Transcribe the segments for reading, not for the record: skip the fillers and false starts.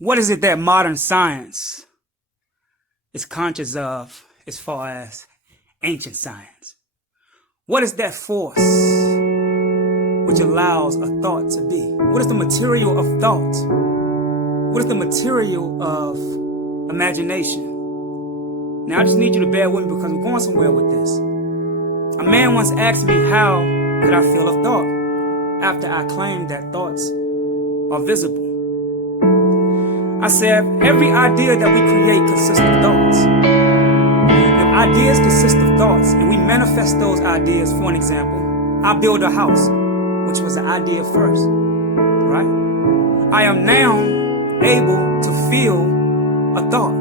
What is it that modern science is conscious of as far as ancient science? What is that force which allows a thought to be? What is the material of thought? What is the material of imagination? Now, I just need you to bear with me because we're going somewhere with this. A man once asked me how could I feel a thought after I claimed that thoughts are visible. I said, every idea that we create consists of thoughts. If ideas consist of thoughts and we manifest those ideas, for an example, I build a house, which was an idea first, right? I am now able to feel a thought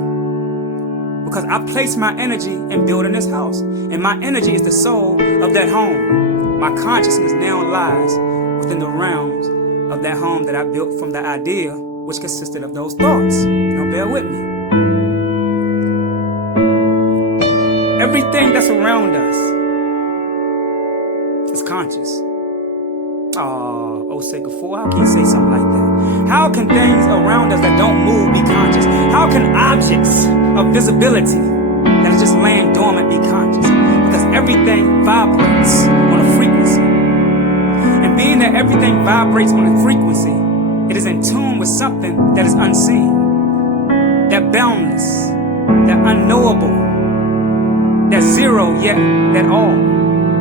because I place my energy in building this house. And my energy is the soul of that home. My consciousness now lies within the realms of that home that I built from the idea, which consisted of those thoughts. Now bear with me. Everything that's around us is conscious. Osei Kufuor, how can you say something like that? How can things around us that don't move be conscious? How can objects of visibility that is just laying dormant be conscious? Because everything vibrates on a frequency. And being that everything vibrates on a frequency, it is in tune with something that is unseen, that boundless, that unknowable, that zero yet that all,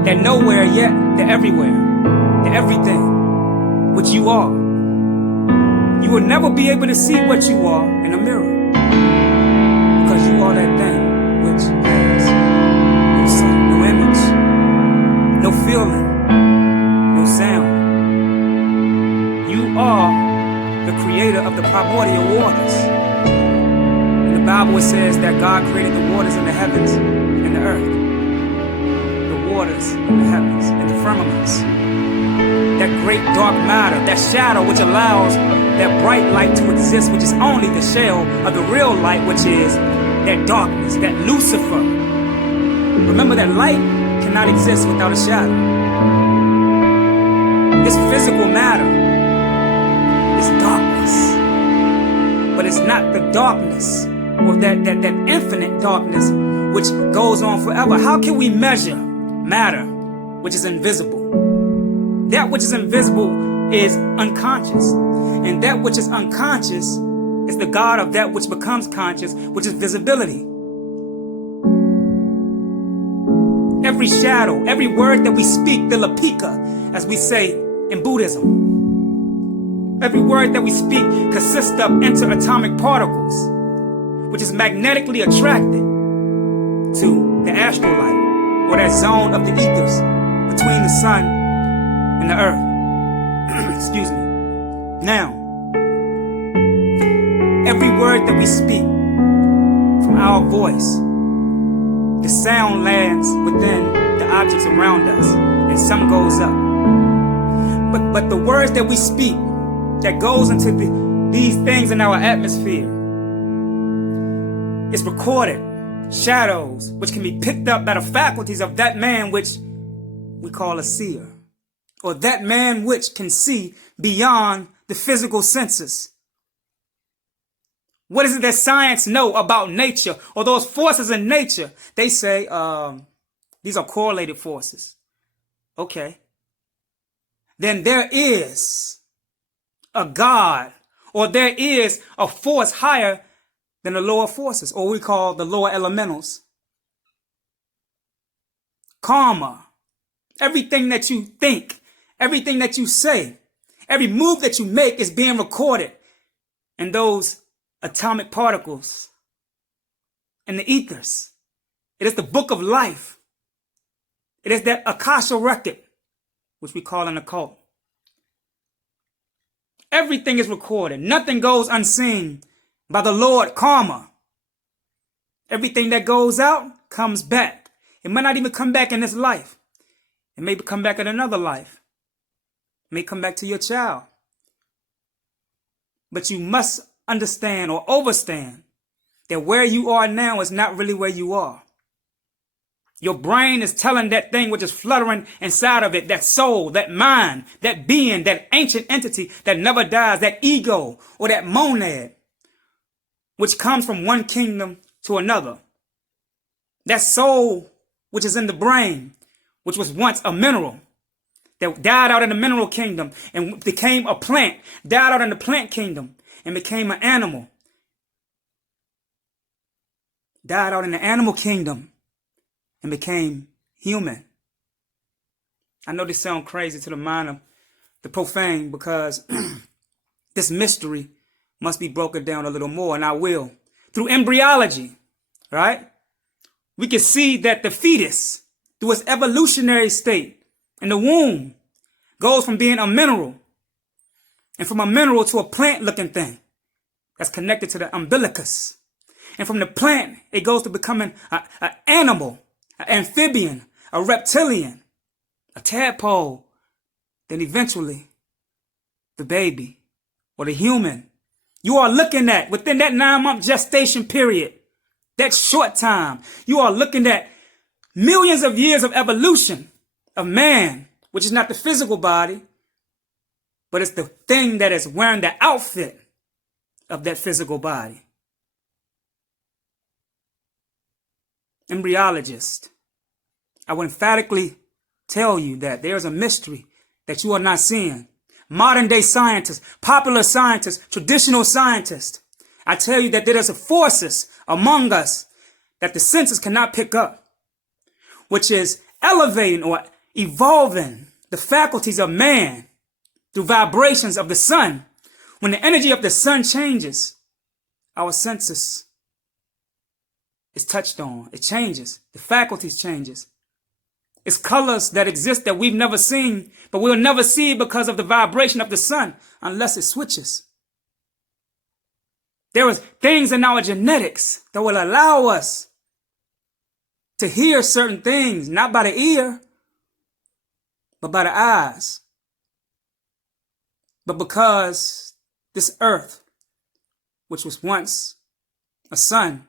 that nowhere yet that everywhere, that everything which you are. You will never be able to see what you are in a mirror because you are that thing which has no sight, no image, no feeling, no sound. You are the creator of the primordial waters. In the Bible it says that God created the waters in the heavens and the earth. The waters in the heavens and the firmaments. That great dark matter, that shadow which allows that bright light to exist, which is only the shell of the real light, which is that darkness, that Lucifer. Remember that light cannot exist without a shadow. This physical matter is darkness, but it's not the darkness or that infinite darkness which goes on forever. How can we measure matter which is invisible? That which is invisible is unconscious, and that which is unconscious is the God of that which becomes conscious, which is visibility. Every shadow, every word that we speak, the lapika, as we say in Buddhism, every word that we speak consists of interatomic particles, which is magnetically attracted to the astral light, or that zone of the ethers between the sun and the earth. Excuse me. Now, every word that we speak from our voice, the sound lands within the objects around us, and some goes up. But the words that we speak that goes into these things in our atmosphere is recorded shadows which can be picked up by the faculties of that man which we call a seer, or that man which can see beyond the physical senses. What is it that science know about nature or those forces in nature? They say these are correlated forces. Okay. Then there is a God, or there is a force higher than the lower forces, or we call the lower elementals. Karma. Everything that you think, everything that you say, every move that you make is being recorded in those atomic particles in the ethers. It is the book of life. It is that Akasha record, which we call an occult. Everything is recorded. Nothing goes unseen by the Lord Karma. Everything that goes out comes back. It might not even come back in this life. It may come back in another life. It may come back to your child. But you must understand or overstand that where you are now is not really where you are. Your brain is telling that thing which is fluttering inside of it, that soul, that mind, that being, that ancient entity that never dies, that ego or that monad, which comes from one kingdom to another. That soul, which is in the brain, which was once a mineral, that died out in the mineral kingdom and became a plant, died out in the plant kingdom and became an animal, died out in the animal kingdom and became human. I know this sounds crazy to the mind of the profane because this mystery must be broken down a little more, and I will. Through embryology, right? We can see that the fetus, through its evolutionary state in the womb, goes from being a mineral and from a mineral to a plant-looking thing that's connected to the umbilicus. And from the plant, it goes to becoming an animal, an amphibian, a reptilian, a tadpole, then eventually the baby or the human. You are looking at, within that 9-month gestation period, that short time, you are looking at millions of years of evolution of man, which is not the physical body, but it's the thing that is wearing the outfit of that physical body. Embryologist, I will emphatically tell you that there's a mystery that you are not seeing. Modern day scientists, popular scientists, traditional scientists, I tell you that there's forces among us that the senses cannot pick up, which is elevating or evolving the faculties of man through vibrations of the sun. When the energy of the sun changes, our senses is touched on. It changes. The faculties changes. It's colors that exist that we've never seen, but we'll never see because of the vibration of the sun unless it switches. There is things in our genetics that will allow us to hear certain things, not by the ear, but by the eyes. But because this earth, which was once a sun,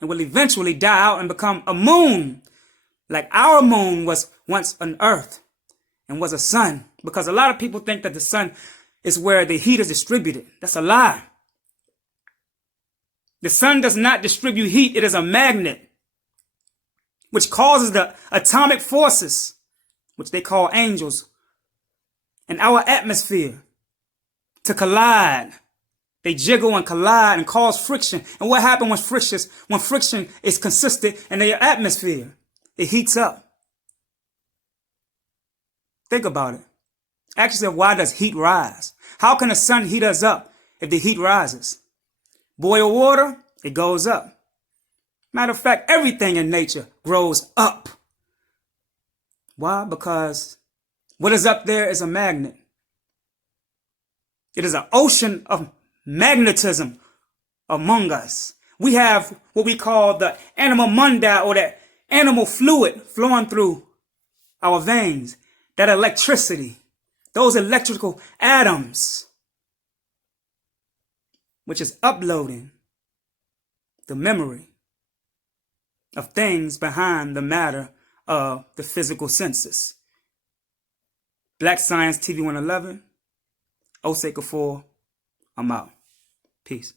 and will eventually die out and become a moon, like our moon was once an earth and was a sun. Because a lot of people think that the sun is where the heat is distributed. That's a lie. The sun does not distribute heat. It is a magnet, which causes the atomic forces, which they call angels, in our atmosphere to collide. They jiggle and collide and cause friction. And what happens when friction is consistent in the atmosphere? It heats up. Think about it. Ask yourself, why does heat rise? How can the sun heat us up if the heat rises? Boil water, it goes up. Matter of fact, everything in nature grows up. Why? Because what is up there is a magnet. It is an ocean of magnetism among us. We have what we call the animal mundi, or that animal fluid flowing through our veins, that electricity, those electrical atoms, which is uploading the memory of things behind the matter of the physical senses. Black Science TV 111, Osei Kufuor, I'm out. Peace.